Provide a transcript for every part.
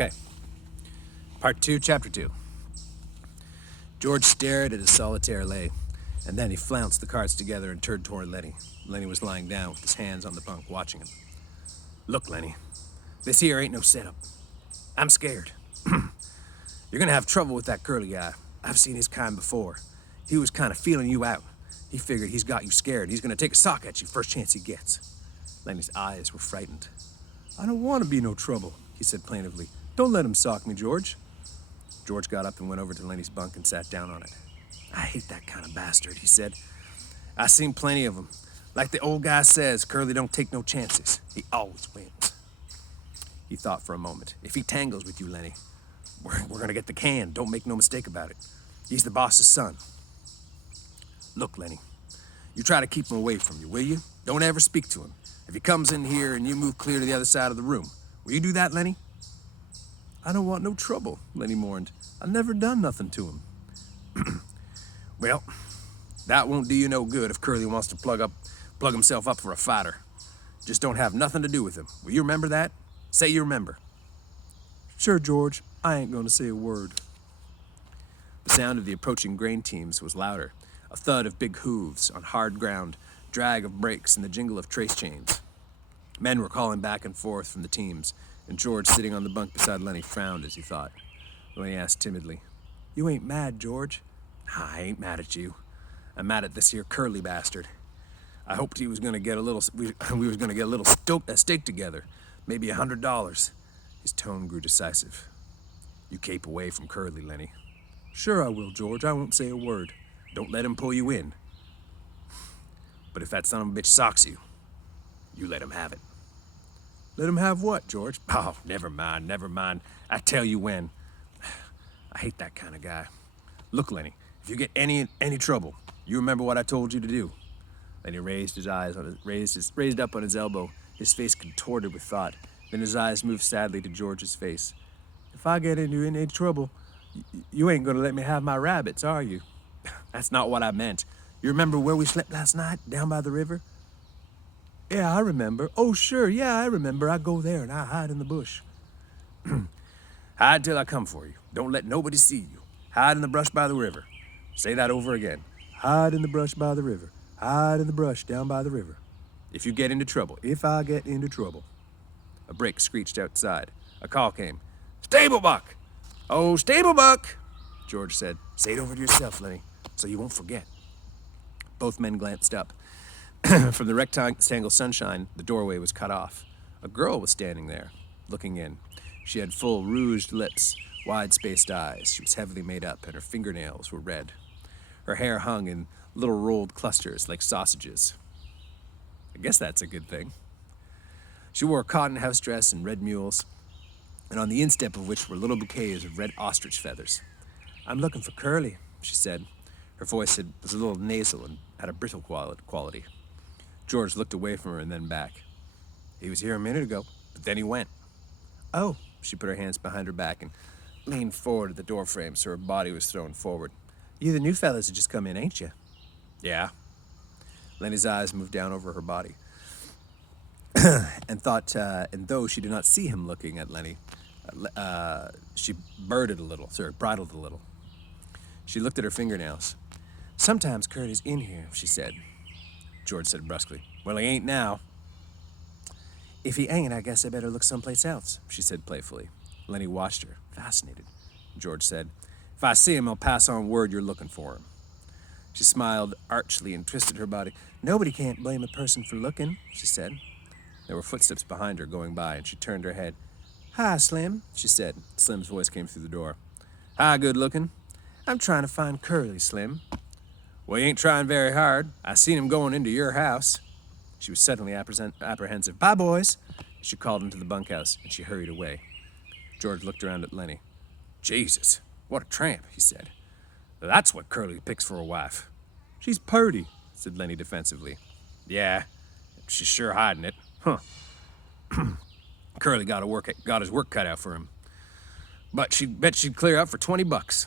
Okay. Part 2, Chapter 2. George stared at his solitaire lay, and then he flounced the cards together and turned toward Lenny. Lenny was lying down with his hands on the bunk, watching him. Look, Lenny, this here ain't no setup. I'm scared. You're gonna have trouble with that curly guy. I've seen his kind before. He was kind of feeling you out. He figured he's got you scared. He's gonna take a sock at you first chance he gets. Lenny's eyes were frightened. I don't want to be no trouble, he said plaintively. Don't let him sock me, George. George got up and went over to Lenny's bunk and sat down on it. I hate that kind of bastard, he said. I seen plenty of them. Like the old guy says, Curly don't take no chances. He always wins. He thought for a moment. If he tangles with you, Lenny, we're gonna get the can. Don't make no mistake about it. He's the boss's son. Look, Lenny, you try to keep him away from you, will you? Don't ever speak to him. If he comes in here and you move clear to the other side of the room, will you do that, Lenny? I don't want no trouble, Lenny mourned. I've never done nothing to him. Well, that won't do you no good if Curly wants to plug himself up for a fighter. Just don't have nothing to do with him. Will you remember that? Say you remember. Sure, George. I ain't gonna say a word. The sound of the approaching grain teams was louder. A thud of big hooves on hard ground, drag of brakes, and the jingle of trace chains. Men were calling back and forth from the teams, and George, sitting on the bunk beside Lenny, frowned as he thought. Lenny asked timidly, You ain't mad, George? I ain't mad at you. I'm mad at this here Curly bastard. I hoped he was gonna get a little, we was gonna get a little steak together, maybe $100. His tone grew decisive. You keep away from Curly, Lenny. Sure I will, George. I won't say a word. Don't let him pull you in. But if that son of a bitch socks you, you let him have it. Let him have what, George? Oh, never mind. I tell you when. I hate that kind of guy. Look, Lenny, if you get any trouble, you remember what I told you to do. Lenny raised up on his elbow, his face contorted with thought. Then his eyes moved sadly to George's face. If I get into any trouble, you ain't gonna let me have my rabbits, are you? That's not what I meant. You remember where we slept last night, down by the river? Yeah, I remember. Oh, sure, yeah, I remember. I go there and I hide in the bush. Hide till I come for you. Don't let nobody see you. Hide in the brush by the river. Say that over again. Hide in the brush by the river. Hide in the brush down by the river. If you get into trouble. If I get into trouble. A brake screeched outside. A call came. Stablebuck! Oh, Stablebuck! George said. Say it over to yourself, Lenny, so you won't forget. Both men glanced up. From the rectangle sunshine, the doorway was cut off. A girl was standing there, looking in. She had full, rouged lips, wide-spaced eyes. She was heavily made up, and her fingernails were red. Her hair hung in little rolled clusters like sausages. I guess that's a good thing. She wore a cotton house dress and red mules, and on the instep of which were little bouquets of red ostrich feathers. I'm looking for Curly, she said. Her voice was a little nasal and had a brittle quality. George looked away from her and then back. He was here a minute ago, but then he went. Oh, she put her hands behind her back and leaned forward at the doorframe so her body was thrown forward. You the new fellas that just come in, ain't you? Yeah. Lenny's eyes moved down over her body. And though she did not see him looking at Lenny, she bridled a little. She looked at her fingernails. Sometimes Curly's in here, she said. George said brusquely. Well, he ain't now. If he ain't, I guess I better look someplace else, she said playfully. Lenny watched her, fascinated. George said, If I see him, I'll pass on word you're looking for him. She smiled archly and twisted her body. Nobody can't blame a person for looking, she said. There were footsteps behind her going by, and she turned her head. Hi, Slim, she said. Slim's voice came through the door. Hi, good looking. I'm trying to find Curly, Slim. Well, you ain't trying very hard. I seen him going into your house. She was suddenly apprehensive. Bye, boys. She called into the bunkhouse, and she hurried away. George looked around at Lenny. Jesus, what a tramp, he said. That's what Curly picks for a wife. She's purty, said Lenny defensively. Yeah, she's sure hiding it. Huh. Curly got his work cut out for him. But she'd clear out for $20.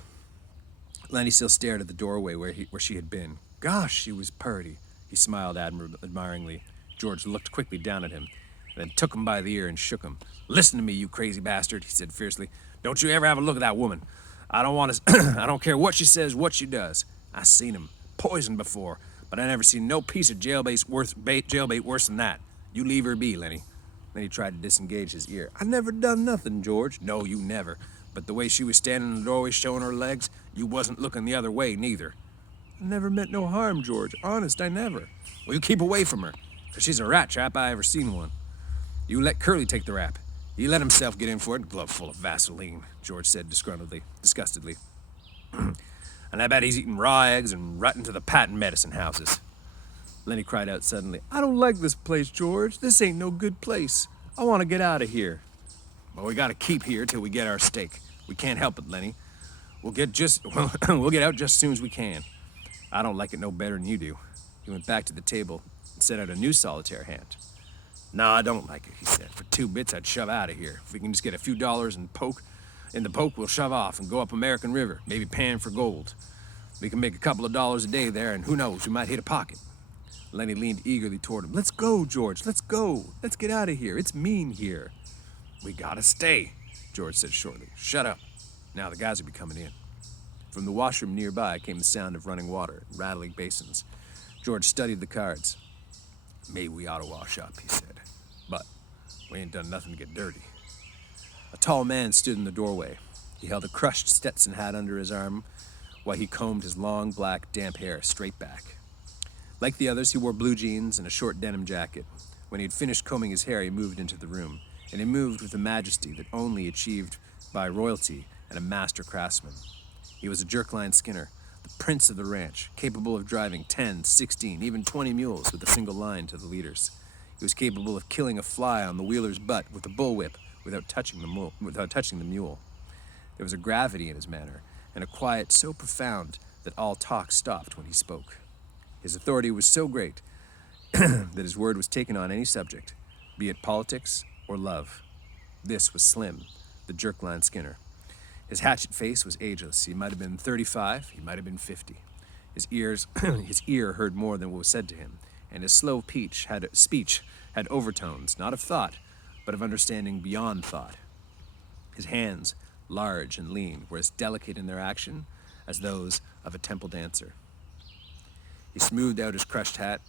Lenny still stared at the doorway where she had been. Gosh, she was purty. He smiled admiringly. George looked quickly down at him. then took him by the ear and shook him. "Listen to me, you crazy bastard," he said fiercely. "Don't you ever have a look at that woman. I don't want to. I don't care what she says, what she does. I seen him poisoned before, but I never seen no piece of jailbait worse than that. You leave her be, Lenny." Then he tried to disengage his ear. "I never done nothing, George." "No, you never. But the way she was standing in the doorway showing her legs, you wasn't looking the other way, neither." "I never meant no harm, George. Honest, I never." "Well, you keep away from her, 'cause she's a rat trap I ever seen one. You let Curly take the rap. He let himself get in for it, glove full of Vaseline," George said disgustedly. "And I bet he's eating raw eggs and rutting to the patent medicine houses." Lenny cried out suddenly, "I don't like this place, George. This ain't no good place. I want to get out of here." "Well, we gotta keep here till we get our steak. We can't help it, Lenny. We'll get out just as soon as we can. I don't like it no better than you do." He went back to the table and set out a new solitaire hand. "No, I don't like it," he said. "For 2 bits, I'd shove out of here. If we can just get a few dollars in the poke, we'll shove off and go up American River, maybe pan for gold. We can make a couple of dollars a day there, and who knows, we might hit a pocket." Lenny leaned eagerly toward him. "Let's go, George. Let's go. Let's get out of here. It's mean here." "We gotta stay," George said shortly. "Shut up. Now the guys will be coming in." From the washroom nearby came the sound of running water and rattling basins. George studied the cards. "Maybe we ought to wash up," he said. "But we ain't done nothing to get dirty." A tall man stood in the doorway. He held a crushed Stetson hat under his arm while he combed his long, black, damp hair straight back. Like the others, he wore blue jeans and a short denim jacket. When he had finished combing his hair, he moved into the room, and he moved with a majesty that only achieved by royalty and a master craftsman. He was a jerkline skinner, the prince of the ranch, capable of driving 10, 16, even 20 mules with a single line to the leaders. He was capable of killing a fly on the wheeler's butt with a bullwhip without touching the mule. There was a gravity in his manner, and a quiet so profound that all talk stopped when he spoke. His authority was so great that his word was taken on any subject, be it politics or love. This was Slim, the jerkline skinner. His hatchet face was ageless. He might have been 35, he might have been 50. His ear heard more than what was said to him, and his slow speech had overtones, not of thought, but of understanding beyond thought. His hands, large and lean, were as delicate in their action as those of a temple dancer. He smoothed out his crushed hat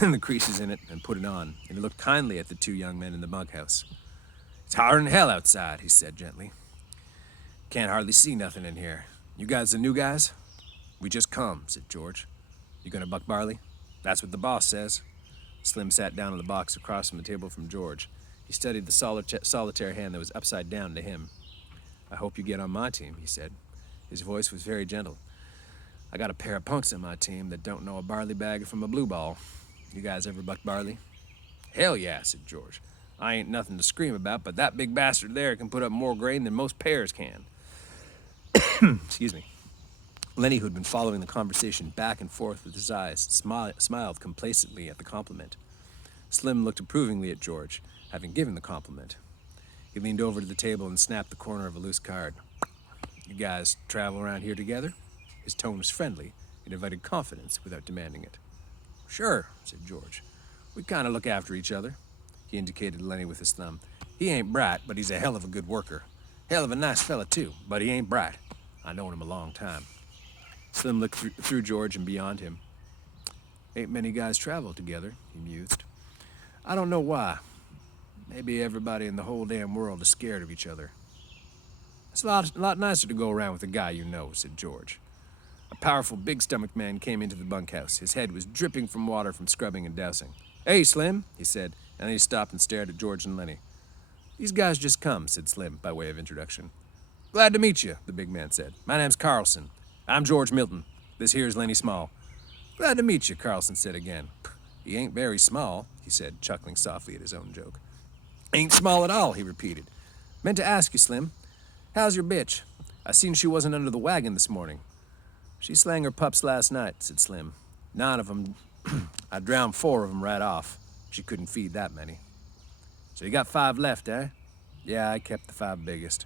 and the creases in it and put it on, and he looked kindly at the 2 young men in the bunkhouse. "It's hotter than hell outside," he said gently. "Can't hardly see nothing in here. You guys the new guys?" "We just come," said George. "You gonna buck barley?" "That's what the boss says." Slim sat down on the box across from the table from George. He studied the solitaire hand that was upside down to him. "I hope you get on my team," he said. His voice was very gentle. "I got a pair of punks on my team that don't know a barley bag from a blue ball. You guys ever bucked barley?" "Hell yeah," said George. "I ain't nothing to scream about, but that big bastard there can put up more grain than most pears can." Excuse me. Lenny, who'd been following the conversation back and forth with his eyes, smiled complacently at the compliment. Slim looked approvingly at George, having given the compliment. He leaned over to the table and snapped the corner of a loose card. "You guys travel around here together?" His tone was friendly. It invited confidence without demanding it. "Sure," said George. "We kind of look after each other." He indicated Lenny with his thumb. "He ain't bright, but he's a hell of a good worker. Hell of a nice fella, too, but he ain't bright. I known him a long time." Slim looked through George and beyond him. "Ain't many guys travel together," he mused. "I don't know why. Maybe everybody in the whole damn world is scared of each other." "It's a lot nicer to go around with a guy you know," said George. A powerful, big-stomached man came into the bunkhouse. His head was dripping from water from scrubbing and dousing. "Hey, Slim," he said, and then he stopped and stared at George and Lenny. "These guys just come," said Slim, by way of introduction. "Glad to meet you," the big man said. "My name's Carlson. I'm George Milton. This here's Lenny Small." "Glad to meet you," Carlson said again. "He ain't very small," he said, chuckling softly at his own joke. "Ain't small at all," he repeated. "Meant to ask you, Slim, how's your bitch? I seen she wasn't under the wagon this morning." "She slang her pups last night," said Slim. 9 of 'em. I drowned 4 of 'em right off. She couldn't feed that many." "So you got 5 left, eh?" "Yeah, I kept the 5 biggest."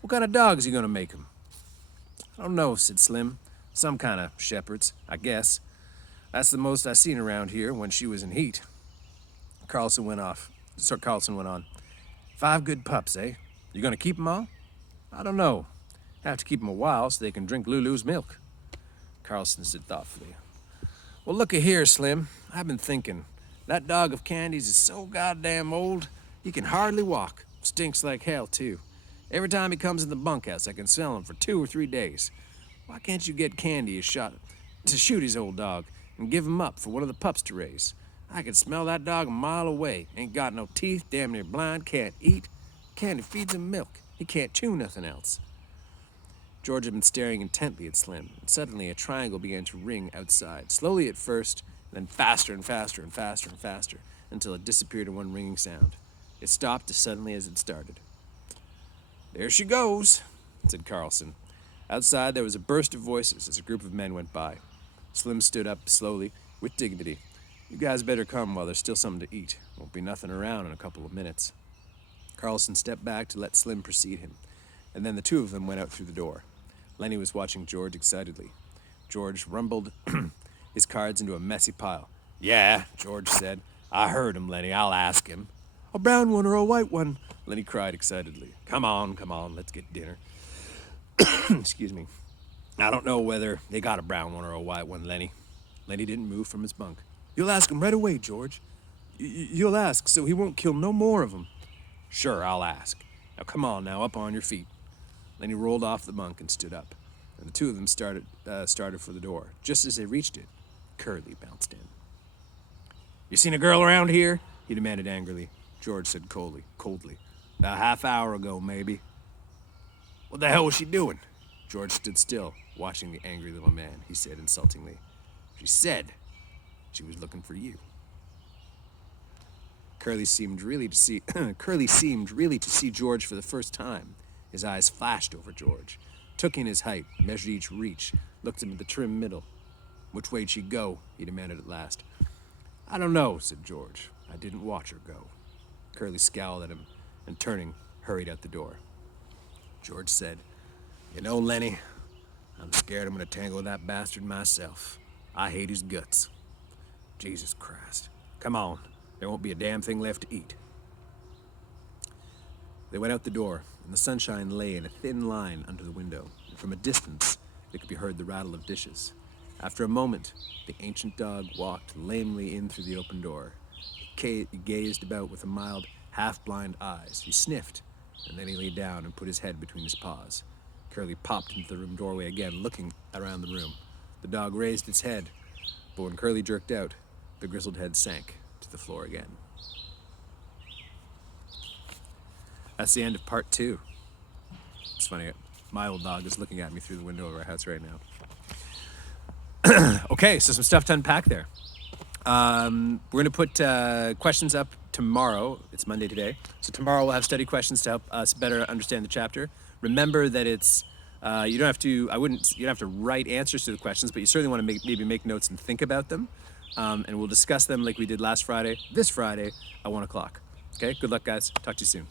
"What kind of dogs you gonna make 'em?" "I don't know," said Slim. "Some kind of shepherds, I guess. That's the most I seen around here when she was in heat." Carlson went off. Sir Carlson went on. 5 good pups, eh? You gonna keep 'em all? I don't know. Have to keep 'em a while so they can drink Lulu's milk. Carlson said thoughtfully. Well, look here, Slim. I've been thinking. That dog of Candy's is so goddamn old, he can hardly walk. Stinks like hell, too. Every time he comes in the bunkhouse, I can smell him for 2 or 3 days. Why can't you get Candy a shot to shoot his old dog and give him up for one of the pups to raise? I can smell that dog a mile away. Ain't got no teeth, damn near blind, can't eat. Candy feeds him milk. He can't chew nothing else. George had been staring intently at Slim, and suddenly a triangle began to ring outside, slowly at first, then faster and faster and faster and faster, until it disappeared in one ringing sound. It stopped as suddenly as it started. There she goes, said Carlson. Outside there was a burst of voices as a group of men went by. Slim stood up slowly, with dignity. You guys better come while there's still something to eat. Won't be nothing around in a couple of minutes. Carlson stepped back to let Slim precede him, and then the two of them went out through the door. Lenny was watching George excitedly. George rumbled his cards into a messy pile. Yeah, George said. I heard him, Lenny. I'll ask him. A brown one or a white one? Lenny cried excitedly. Come on, let's get dinner. Excuse me. I don't know whether they got a brown one or a white one, Lenny. Lenny didn't move from his bunk. You'll ask him right away, George. You'll ask so he won't kill no more of them. Sure, I'll ask. Now come on now, up on your feet. Lenny rolled off the bunk and stood up, and the two of them started for the door. Just as they reached it, Curly bounced in. You seen a girl around here? He demanded angrily. George said coldly. About a half hour ago, maybe. What the hell was she doing? George stood still, watching the angry little man. He said insultingly. She said she was looking for you. Curly seemed really to see George for the first time. His eyes flashed over George, took in his height, measured each reach, looked him at the trim middle. Which way'd she go? He demanded at last. I don't know, said George. I didn't watch her go. Curly scowled at him and, turning, hurried out the door. George said, You know, Lenny, I'm scared I'm going to tangle with that bastard myself. I hate his guts. Jesus Christ. Come on. There won't be a damn thing left to eat. They went out the door, and the sunshine lay in a thin line under the window, and from a distance there could be heard the rattle of dishes. After a moment, the ancient dog walked lamely in through the open door. He gazed about with a mild, half-blind eyes. He sniffed, and then he lay down and put his head between his paws. Curly popped into the room doorway again, looking around the room. The dog raised its head, but when Curly jerked out, the grizzled head sank to the floor again. That's the end of part 2. It's funny, my old dog is looking at me through the window of our house right now. Okay, so some stuff to unpack there. We're going to put questions up tomorrow. It's Monday today. So tomorrow we'll have study questions to help us better understand the chapter. Remember that it's, you don't have to write answers to the questions, but you certainly want to maybe make notes and think about them. And we'll discuss them like we did last Friday, this Friday at 1 o'clock. Okay, good luck, guys. Talk to you soon.